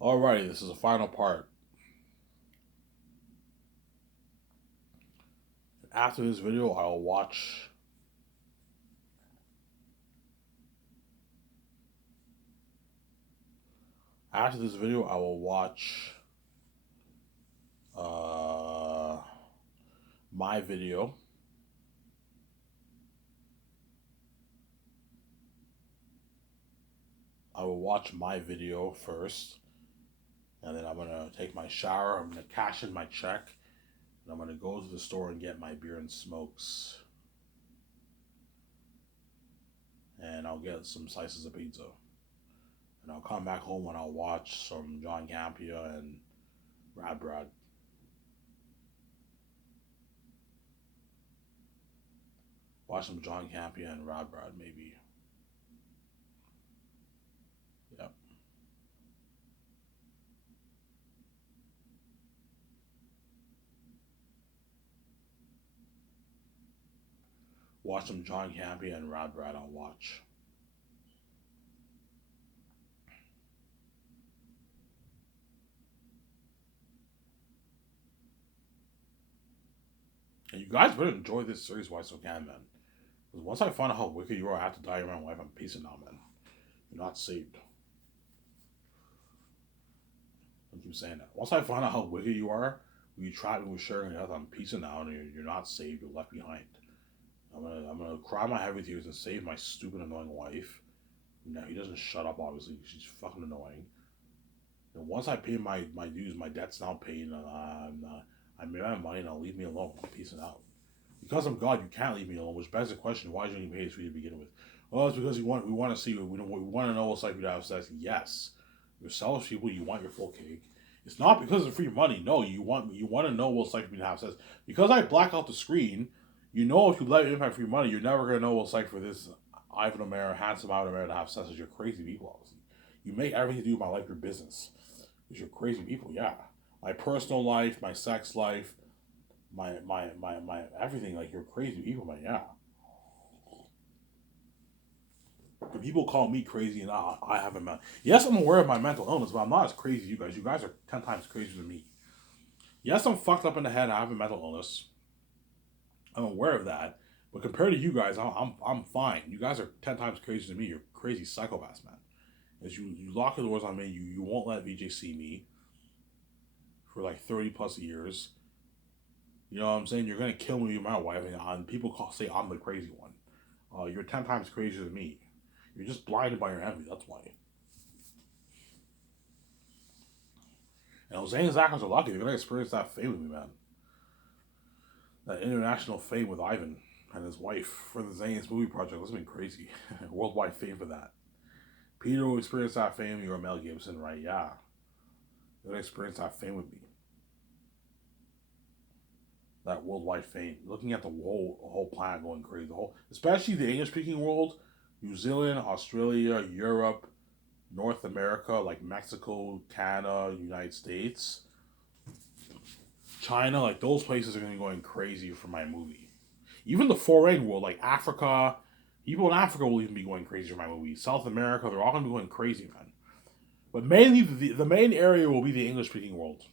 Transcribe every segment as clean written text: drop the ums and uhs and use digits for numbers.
Alrighty, this is the final part. After this video, I'll watch. After this video, I will watch uh, my video. I will watch my video first, and then I'm gonna take my shower. I'm gonna cash in my check, and I'm gonna go to the store and get my beer and smokes, and I'll get some slices of pizza, and I'll come back home and I'll watch some John Campea and Rad Brad. Watch some John Campea and Rad Brad, maybe. Yep. Watch some John Campea and Rad Brad. I'll watch. And you guys better enjoy this series while I still can, man. Because once I find out how wicked you are, I have to die around my wife. I'm peacing out, man. You're not saved. I keep saying that. Once I find out how wicked you are, when you try me with sharing death, I'm peacing out, and you're not saved. You're left behind. I'm gonna cry my heavy tears and save my stupid, annoying wife. Now he doesn't shut up. Obviously, she's fucking annoying. And once I pay my dues, my debt's now paid. I made my money. Now leave me alone. I'm peacing out. Because I'm God, you can't leave me alone. Which begs the question: why did you pay this fee to begin with? Oh, it's because we want to see you. We want to know what's like to have sex. Yes, you're selfish people. You want your full cake. It's not because of free money. No, you want to know what's like for me to have sex. Because I black out the screen, you know if you let me have free money, you're never gonna know what's like for this Ivan O'Mara, handsome Ivan O'Mara to have sex. You're crazy people. Obviously, you make everything to do with my life your business. Because you're crazy people. Yeah, my personal life, my sex life, my everything. Like you're crazy people, man. Yeah. And people call me crazy, and I have a man. Yes, I'm aware of my mental illness, but I'm not as crazy as you guys. You guys are 10 times crazier than me. Yes, I'm fucked up in the head. I have a mental illness. I'm aware of that. But compared to you guys, I'm fine. You guys are 10 times crazier than me. You're crazy psychopaths, man. As you lock the doors on me, you won't let VJ see me for like 30 plus years. You know what I'm saying? You're gonna kill me with my wife, and people say I'm the crazy one. You're 10 times crazier than me. You're just blinded by your envy. That's why. And Jose and Zachos are lucky. They're gonna experience that fame with me, man. That international fame with Ivan and his wife for the Zane's movie project. That's been crazy. Worldwide fame for that. Peter will experience that fame. You're Mel Gibson, right? Yeah. They're gonna experience that fame with me. That worldwide fame. Looking at the whole planet going crazy. The whole, especially the English speaking world, New Zealand, Australia, Europe, North America, like Mexico, Canada, United States, China, like those places are gonna be going crazy for my movie. Even the foreign world, like Africa, people in Africa will even be going crazy for my movie. South America, they're all gonna be going crazy, man. But mainly, the main area will be the English speaking world,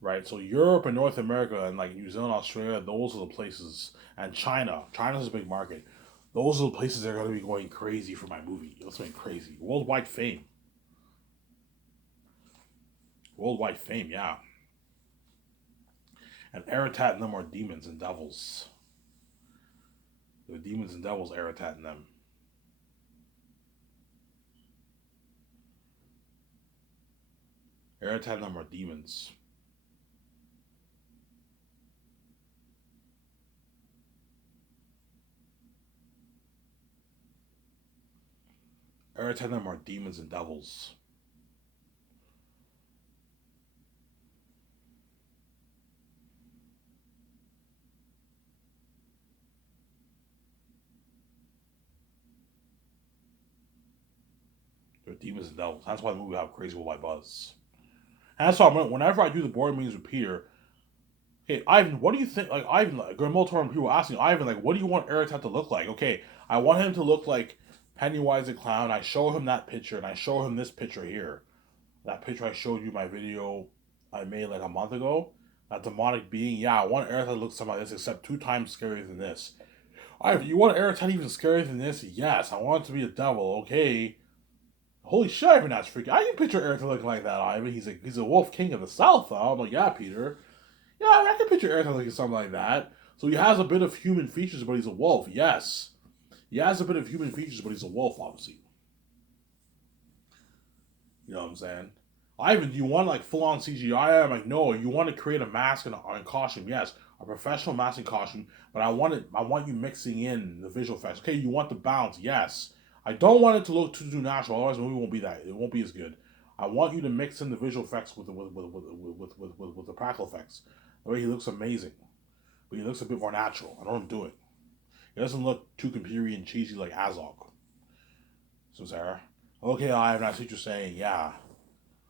right? So Europe and North America and like New Zealand, Australia, those are the places, and China. China's a big market. Those are the places that are gonna be going crazy for my movie. It's been crazy, worldwide fame, worldwide fame, yeah. And Aratat and them are demons and devils. The demons and devils Aratat and them. Aratat and them are demons. Aratat and them are demons and devils. They're demons and devils. That's why the movie will have crazy worldwide buzz. And that's why whenever I do the board meetings with Peter, hey Ivan, what do you think? Like Ivan, like multiple people asking Ivan, like, what do you want Aratat to look like? Okay, I want him to look like Pennywise the clown. I show him that picture, and I show him this picture here. That picture I showed you, my video I made like a month ago, that demonic being, yeah, I want Aerith to look something like this, except 2 times scarier than this. Alright, you want Aerith even scarier than this? Yes, I want it to be a devil, okay. Holy shit, Ivan, that's freaky. I can picture Aerith looking like that, Ivan. He's a wolf king of the south, huh? I'm like, yeah, Peter. Yeah, I can picture Aerith looking something like that. So he has a bit of human features, but he's a wolf, yes. He has a bit of human features, but he's a wolf, obviously. You know what I'm saying? Ivan, do you want like full on CGI? I'm like, no. You want to create a mask and a costume? Yes, a professional mask and costume. But I want it. I want you mixing in the visual effects. Okay, you want the bounce? Yes. I don't want it to look too natural. Otherwise, the movie won't be that. It won't be as good. I want you to mix in the visual effects with the practical effects. The way he looks amazing, but he looks a bit more natural. I know what I'm doing. He doesn't look too computery and cheesy like Azog. So Sarah, okay, Ivan, I see what you're saying. Yeah.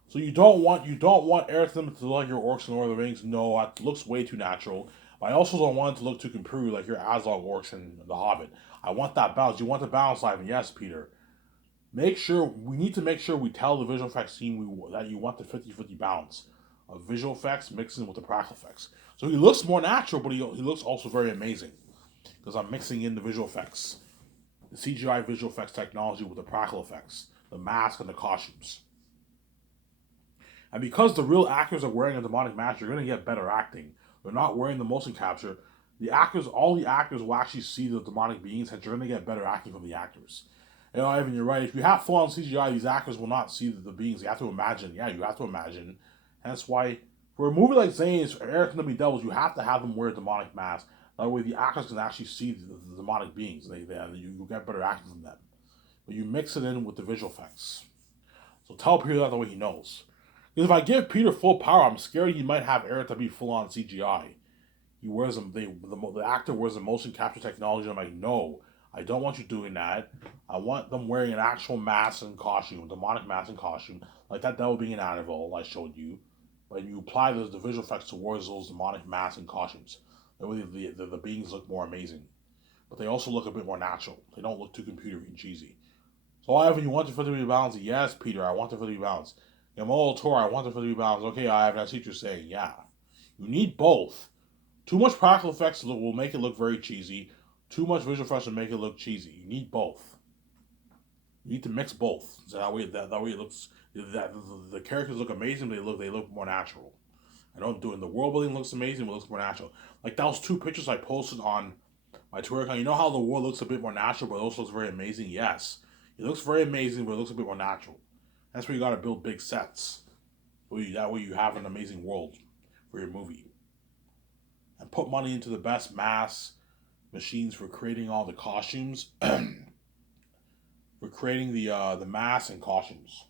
So you don't want Aerith to look like your orcs in Lord of the Rings. No, that looks way too natural. But I also don't want it to look too computer like your Azog orcs in The Hobbit. I want that balance. You want the balance, Ivan? Yes, Peter. We need to make sure we tell the visual effects team that you want the 50-50 balance of visual effects mixing with the practical effects. So he looks more natural, but he looks also very amazing because I'm mixing in the visual effects, the CGI visual effects technology with the practical effects, the mask and the costumes. And because the real actors are wearing a demonic mask, you're going to get better acting. They're not wearing the motion capture. All the actors will actually see the demonic beings, and you're going to get better acting from the actors. You know, Ivan, you're right. If you have full on CGI, these actors will not see the beings. You have to imagine. Yeah, you have to imagine. That's why, for a movie like Zane's, Eric and the Devils, you have to have them wear a demonic mask. That way, the actors can actually see the demonic beings. You get better acting from them. But you mix it in with the visual effects. So tell Peter that the way he knows. Because if I give Peter full power, I'm scared he might have Eric to be full on CGI. He wears them. The actor wears the motion capture technology. I'm like, no, I don't want you doing that. I want them wearing an actual mask and costume, demonic mask and costume, like that devil being an Annabelle I showed you. But you apply the visual effects towards those demonic masks and costumes. That way the beings look more amazing. But they also look a bit more natural. They don't look too computery and cheesy. So Ivan, you want the film to be balanced? Yes, Peter, I want the film to be balanced. Guillermo Toro, I want the film to be balanced. Okay, Ivan, I see what you're saying. Yeah. You need both. Too much practical effects will make it look very cheesy. Too much visual effects will make it look cheesy. You need both. You need to mix both. So that way it looks the characters look amazing. They look more natural. I don't do it. The world building looks amazing, but it looks more natural. Like those 2 pictures I posted on my Twitter account. You know how the world looks a bit more natural, but it also looks very amazing. Yes, it looks very amazing, but it looks a bit more natural. That's where you got to build big sets. That way you have an amazing world for your movie. And put money into the best mass machines for creating all the costumes, for creating the masks and costumes.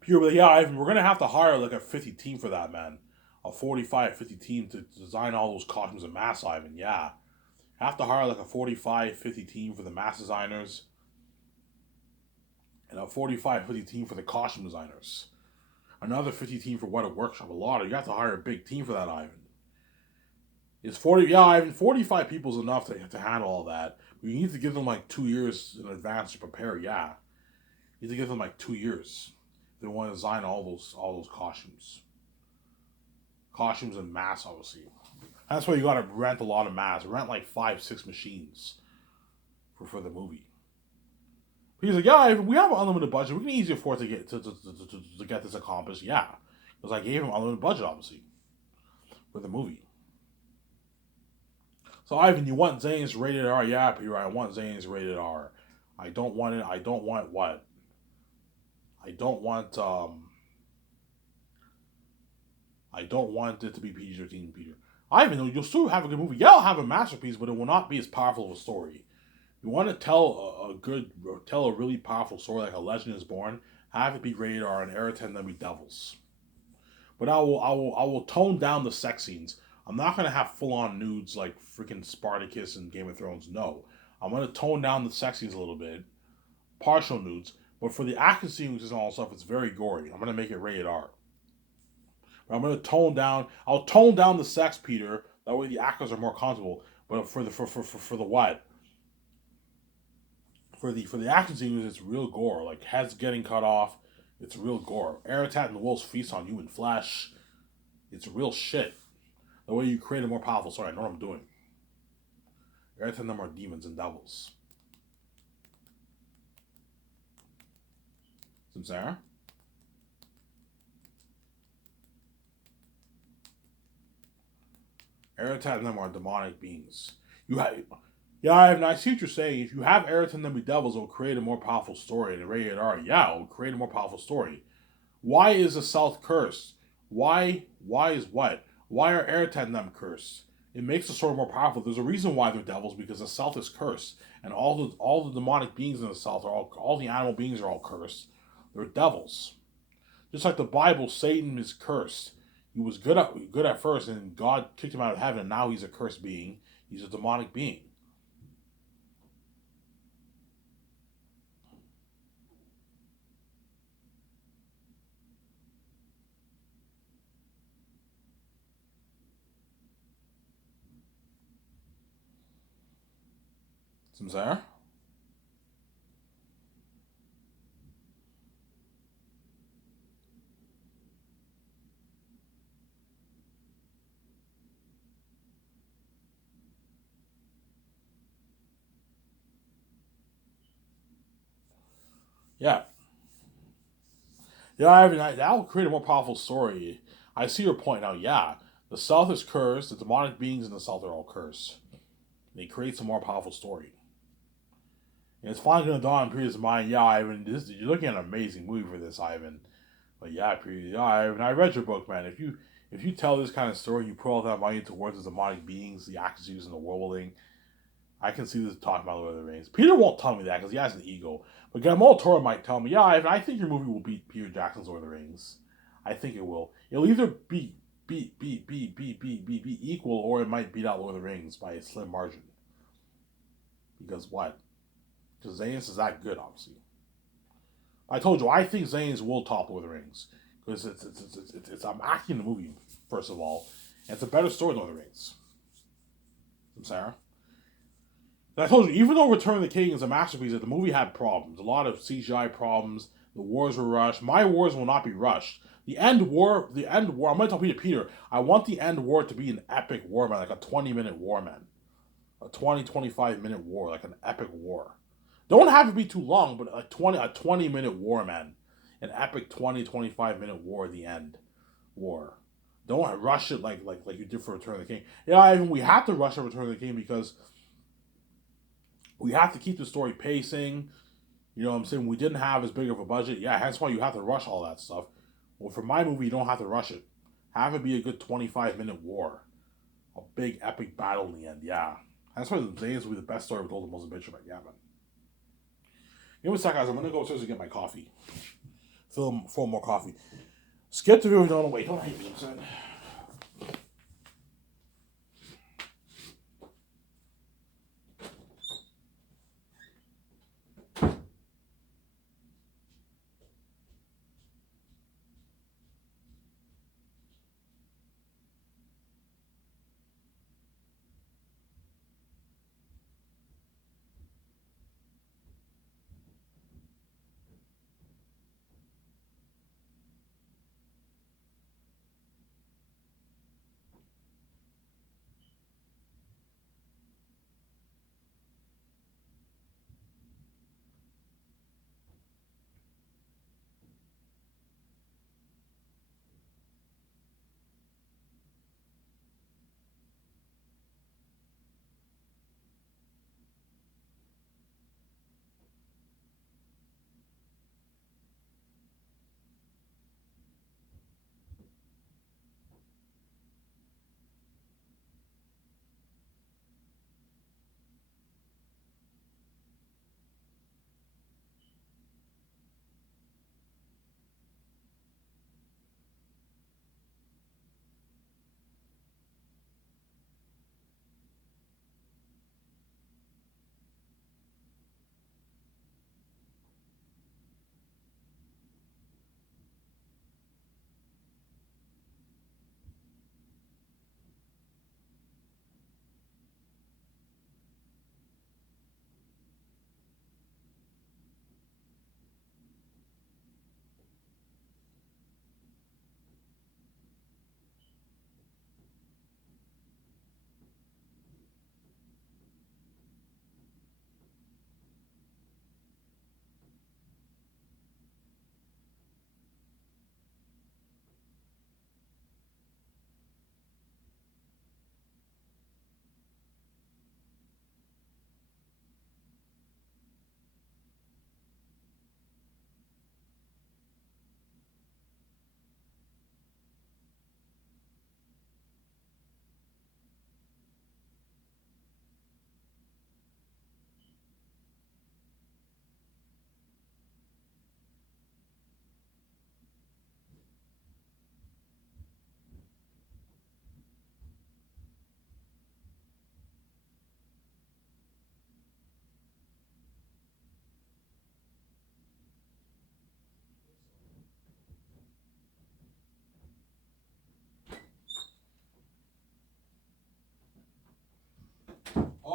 Pure, yeah, Ivan, we're gonna have to hire like a 50 team for that, man. A 45, 50 team to design all those costumes and masks, Ivan. Yeah, have to hire like a 45, 50 team for the mask designers, and a 45, 50 team for the costume designers. Another 50 team for What a Workshop. You have to hire a big team for that, Ivan. It's 40, yeah, Ivan, 45 people is enough to handle all that. But you need to give them like 2 years in advance to prepare, yeah. You need to give them like 2 years. They want to design all those costumes. Costumes and masks, obviously. That's why you gotta rent a lot of masks. Rent like 5, 6 machines for the movie. He's like, yeah, we have an unlimited budget. We can easily afford to get this accomplished. Yeah, because I gave him unlimited budget, obviously, for the movie. So Ivan, you want Zane's rated R? Yeah, Peter, I want Zane's rated R. I don't want it. I don't want what? I don't want I don't want it to be PG-13, Peter. Ivan, you'll still have a good movie. Yeah, I'll have a masterpiece, but it will not be as powerful of a story. You want to tell a really powerful story like A Legend Is Born, have it be rated R and Aerith and then be Devils. But I will tone down the sex scenes. I'm not gonna have full on nudes like freaking Spartacus and Game of Thrones. No, I'm gonna tone down the sex scenes a little bit, partial nudes. But for the action scenes and all that stuff, it's very gory. I'm gonna make it rated R. But I'm gonna tone down. I'll tone down the sex, Peter. That way the actors are more comfortable. But for the what? for the action scenes, it's real gore. Like heads getting cut off, it's real gore. Aratat and the wolves feast on human flesh. It's real shit. The way you create a more powerful story. I know what I'm doing. Aratat and them are demons and devils. Sincere? Aratat and them are demonic beings. You have, yeah, I see what you're saying. If you have Aratat and them be devils, it will create a more powerful story. And rated R, yeah, it will create a more powerful story. Why is the South cursed? Why is what? Why are Aratat and them cursed? It makes the story more powerful. There's a reason why they're devils, because the South is cursed, and all the demonic beings in the South are all the animal beings are all cursed. They're devils. Just like the Bible, Satan is cursed. He was good at first, and God kicked him out of heaven, and now he's a cursed being. He's a demonic being. Sincere? Yeah. Yeah, I mean, that will create a more powerful story. I see your point now. Yeah, the South is cursed. The demonic beings in the South are all cursed. They create some more powerful story. And it's finally going to dawn on Peter's mind. Yeah, Ivan, you're looking at an amazing movie for this, Ivan. But yeah, Peter, yeah, Ivan, I read your book, man. If you tell this kind of story, you put all that money towards the demonic beings, the actors, and the worldling. I can see this talking about Lord of the Rings. Peter won't tell me that because he has an ego. But Guillermo del Toro might tell me, yeah, I think your movie will beat Peter Jackson's Lord of the Rings. I think it will. It'll either be equal, or it might beat out Lord of the Rings by a slim margin. Because what? Because Zayn's is that good, obviously. I told you, I think Zayn's will top Lord of the Rings. Because I'm acting the movie, first of all. And it's a better story than Lord of the Rings. I'm Sarah. And I told you, even though Return of the King is a masterpiece, the movie had problems. A lot of CGI problems. The wars were rushed. My wars will not be rushed. I'm going to tell Peter, I want the end war to be an epic war, man, like a 20-minute war, man. A 25 minute war, like an epic war. Don't have it be too long, but a 20-minute war, man. An epic 25 minute war at the end. War. Don't rush it like you did for Return of the King. Yeah, I mean, we have to rush Return of the King because we have to keep the story pacing. You know what I'm saying? We didn't have as big of a budget. Yeah, that's why you have to rush all that stuff. Well, for my movie, you don't have to rush it. Have it be a good 25-minute war. A big epic battle in the end, yeah. That's why the Zanes will be the best story we told the most adventure about. Yeah, man. Give me a sec, guys. I'm gonna go upstairs and get my coffee. Fill more coffee. Skip the video. Don't wait. Don't hate me, son.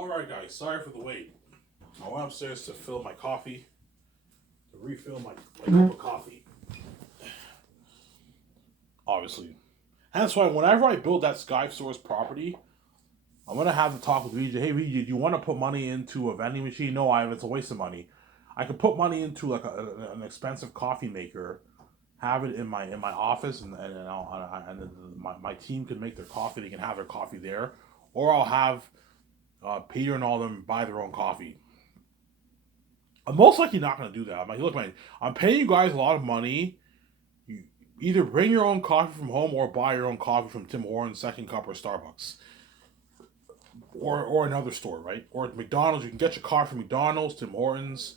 Alright guys, sorry for the wait. I went upstairs to fill my coffee, to refill my cup of coffee. Obviously. And that's why whenever I build that Sky Source property, I'm gonna have to talk with VJ. Hey VJ, do you want to put money into a vending machine? No, it's a waste of money. I could put money into like an expensive coffee maker, have it in my office, and my team can make their coffee. They can have their coffee there, or I'll have Peter and all of them buy their own coffee. I'm most likely not gonna do that. I'm like, look, man, I'm paying you guys a lot of money. You either bring your own coffee from home or buy your own coffee from Tim Hortons, Second Cup, or Starbucks. Or another store, right? Or at McDonald's, you can get your coffee from McDonald's, Tim Hortons,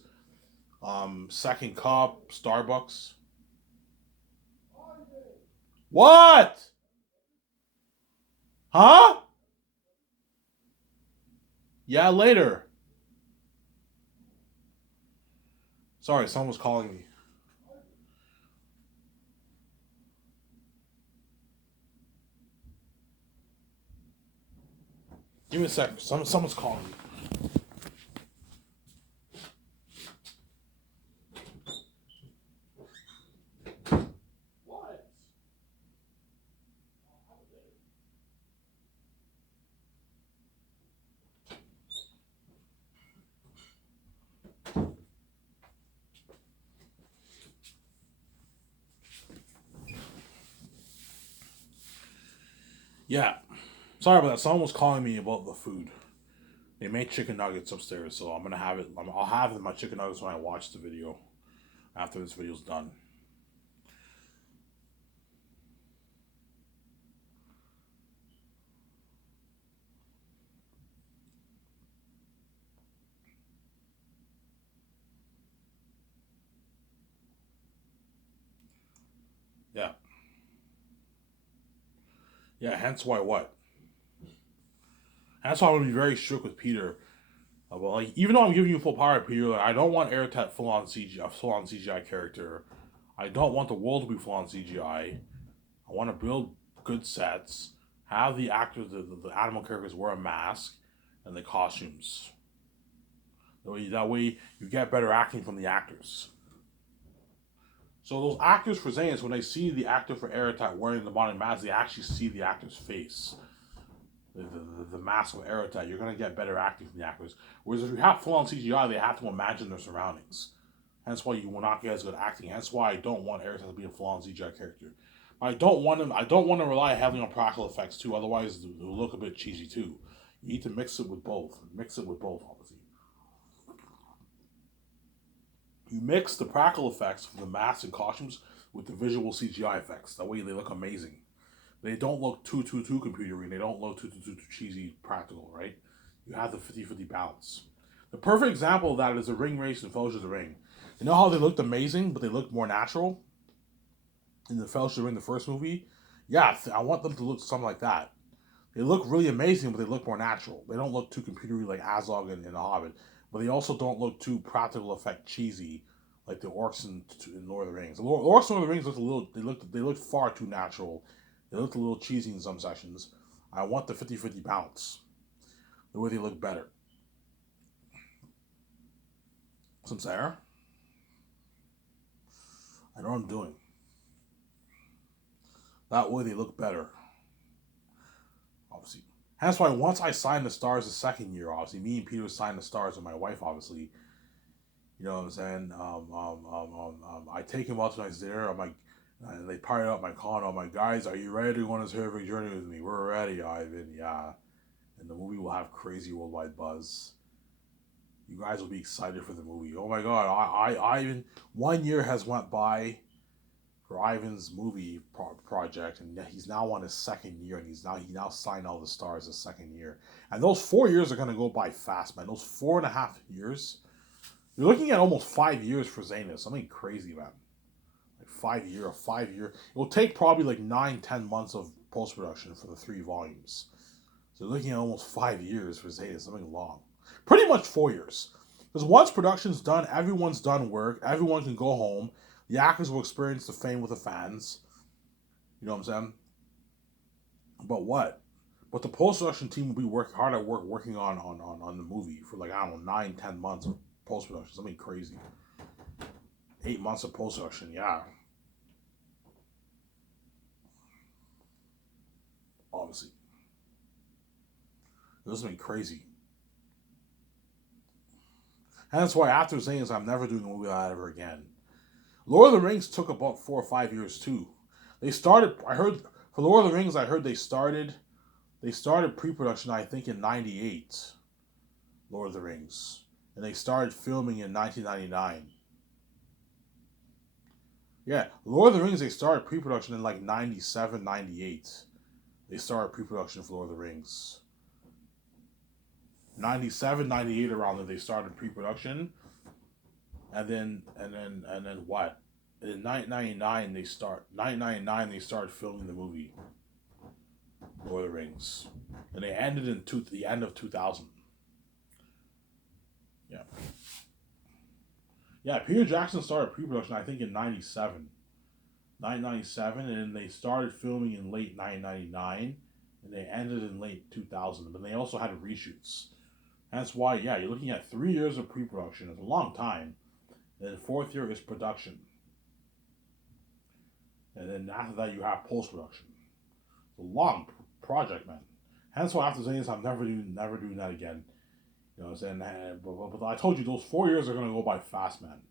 Second Cup, Starbucks. What? Huh? Yeah, later. Sorry, someone was calling me. Give me a second. Someone's calling me. What? Yeah. Sorry about that. Someone was calling me about the food. They made chicken nuggets upstairs, so I'm gonna have it. I'll have my chicken nuggets when I watch the video after this video's done. Yeah. Yeah. Hence why what? That's why I'm gonna be very strict with Peter. Well, like even though I'm giving you full power, Peter, like, I don't want Airtet full on CGI character. I don't want the world to be full on CGI. I want to build good sets, have the actors, the animal characters wear a mask, and the costumes. That way you get better acting from the actors. So those actors for Xehanort, when they see the actor for Airtet wearing the body mask, they actually see the actor's face. The mask of Airtet, you're going to get better acting from the actors. Whereas if you have full on CGI, they have to imagine their surroundings. Hence why you will not get as good acting. Hence why I don't want Airtet to be a full on CGI character. I don't want him. I don't want to rely heavily on practical effects too. Otherwise, it will look a bit cheesy too. You need to mix it with both. Mix it with both, obviously. You mix the practical effects from the masks and costumes with the visual CGI effects. That way, they look amazing. They don't look too computery. They don't look too cheesy practical, right? You have the 50-50 balance. The perfect example of that is the ring race and Fellowship of the Ring. You know how they looked amazing, but they looked more natural in the Fellowship of the Ring, the first movie? Yeah, I want them to look something like that. They look really amazing, but they look more natural. They don't look too computery like Azog and The Hobbit, but they also don't look too practical effect cheesy like the orcs in Lord of the Rings. The orcs in Lord of the Rings looked a little. They looked far too natural. They looked a little cheesy in some sections. I want the 50-50 balance. The way they look better. Some Sarah? I know what I'm doing. That way they look better. Obviously. That's why once I signed the stars the second year, obviously, me and Peter signed the stars with my wife, obviously. You know what I'm saying? I take him out to nice dinner. I'm like, and they party up my condo. I'm like, guys, are you ready to go on this heroic journey with me? We're ready, Ivan. Yeah. And the movie will have crazy worldwide buzz. You guys will be excited for the movie. Oh my God, Ivan. 1 year has went by for Ivan's movie project, and he's now on his second year, and he now signed all the stars the second year. And those 4 years are gonna go by fast, man. Those 4.5 years. You're looking at almost 5 years for Xehanort. Something crazy, man. Like 5 year. It will take probably like 9-10 months of post production for the 3 volumes. So you're looking at almost 5 years for Xehanort. Something long. Pretty much 4 years. Because once production's done, everyone's done work. Everyone can go home. The actors will experience the fame with the fans. You know what I'm saying? But what? But the post production team will be hard at work working on the movie for like, I don't know, 9, 10 months of post production. Something crazy. 8 months of post production, yeah. Obviously. This has been crazy. And that's why after saying this, I'm never doing a movie like that ever again. Lord of the Rings took about 4 or 5 years too. They started. I heard for Lord of the Rings. I heard they started. They started pre-production. I think in '98. Lord of the Rings, and they started filming in 1999. Yeah, Lord of the Rings. They started pre-production in like '97, '98. They started pre-production for Lord of the Rings. 97, 98 around there. They started pre-production, and then what? In 1999 they start 1999 they started filming the movie Lord of the Rings, and they ended the end of 2000. Yeah, yeah. Peter Jackson started pre-production I think in 1997, and they started filming in late 1999, and they ended in late 2000. But they also had reshoots. That's why, yeah, you're looking at 3 years of pre-production. It's a long time. And then fourth year is production. And then after that, you have post-production. It's a long project, man. Hence why after saying this, I'm never doing that again. You know what I'm saying? But I told you, those 4 years are going to go by fast, man.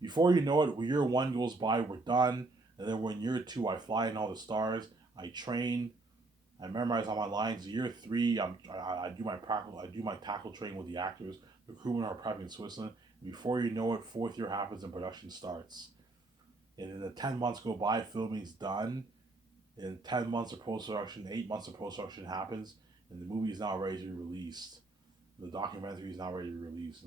Before you know it, year one goes by, we're done. And then when year two, I fly in all the stars. I train. I memorize all my lines. Year three, I do my practical. I do my tackle training with the actors. The crewmen are prepping in Switzerland. Before you know it, fourth year happens and production starts. And then the 10 months go by, filming's done. In 10 months of post production, 8 months of post production happens, and the movie is now ready to be released. The documentary is now ready to be released.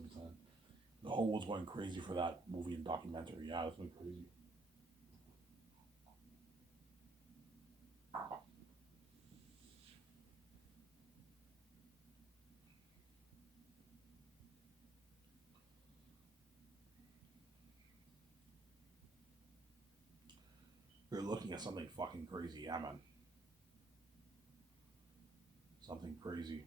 The whole world's going crazy for that movie and documentary. Yeah, it's been crazy. You're looking at something fucking crazy, yeah, man. Something crazy.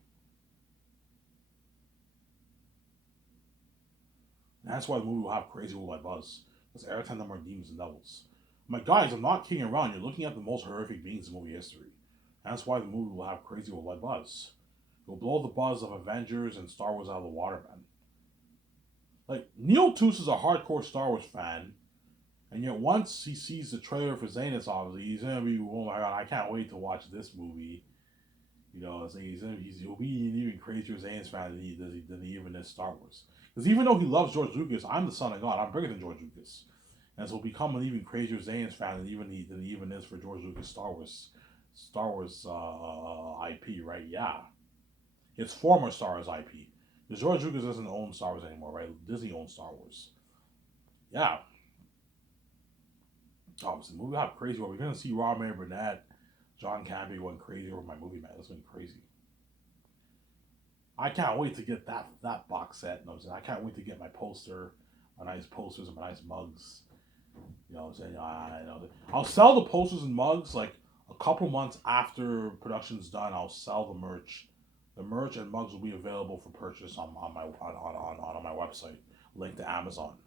And that's why the movie will have crazy worldwide buzz. Because every time there are demons and devils. My guys, I'm not kidding around. You're looking at the most horrific beings in movie history. And that's why the movie will have crazy worldwide buzz. It will blow the buzz of Avengers and Star Wars out of the water, man. Like, Neil Toos is a hardcore Star Wars fan, and yet once he sees the trailer for Xenos, obviously, he's gonna be, oh my god, I can't wait to watch this movie. You know, so he'll be an even crazier Xenos fan than he even is Star Wars. Because even though he loves George Lucas, I'm the son of God. I'm bigger than George Lucas, and so he'll become an even crazier Xenos fan than he even is for George Lucas Star Wars IP, right? Yeah, it's former Star Wars IP. Because George Lucas doesn't own Star Wars anymore, right? Disney owns Star Wars. Yeah, obviously, movie have crazy. We're gonna see Rob Mary Burnett, John Campbell going crazy over my movie, man. That's been crazy. I can't wait to get that box set. You know what I'm saying? I can't wait to get my poster, my nice posters and my nice mugs. You know what I'm saying? I'll sell the posters and mugs like a couple months after production's done. I'll sell the merch. The merch and mugs will be available for purchase on my website. Link to Amazon.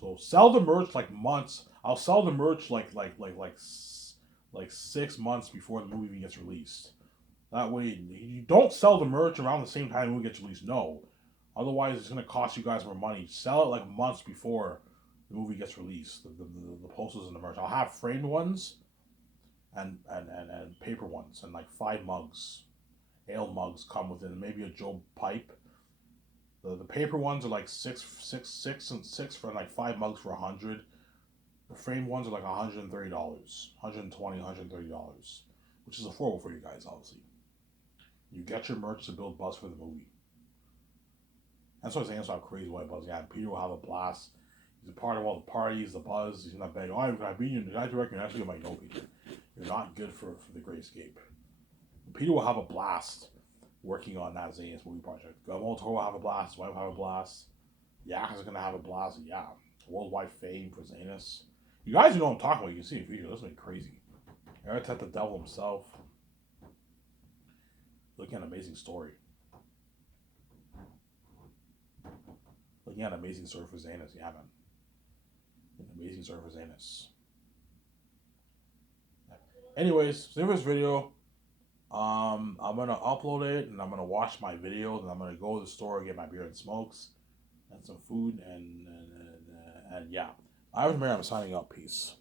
So sell the merch like months. I'll sell the merch like 6 months before the movie gets released. That way, you don't sell the merch around the same time the movie gets released. No, otherwise it's gonna cost you guys more money. Sell it like months before the movie gets released. The posters and the merch. I'll have framed ones and paper ones and like 5 mugs, ale mugs come with it, and maybe a Joe pipe. The paper ones are like six for like 5 mugs for 100. The framed ones are like $130, $120, $130, which is affordable for you guys, obviously. You get your merch to build buzz for the movie. That's what I'm saying. That's how crazy white buzz. Yeah, Peter will have a blast. He's a part of all the parties, the buzz. He's not beg, oh, I've been in the guy director. Actually, like, no, Peter, you're not good for the Great Escape. Peter will have a blast working on that Xenos movie project. Guillermo Toro will have a blast. His wife will have a blast. Yakas are gonna have a blast. Yeah, worldwide fame for Xenos. You guys know what I'm talking about. You can see the video. This has been crazy. Arquette the devil himself. Looking at an amazing story. Looking at an amazing story for Zanus. Yeah, man. An amazing story for Zanus. Anyways, see this video. I'm gonna upload it and I'm gonna watch my videos and I'm gonna go to the store get my beer and smokes and some food and yeah. I was Mary. I'm signing up. Peace.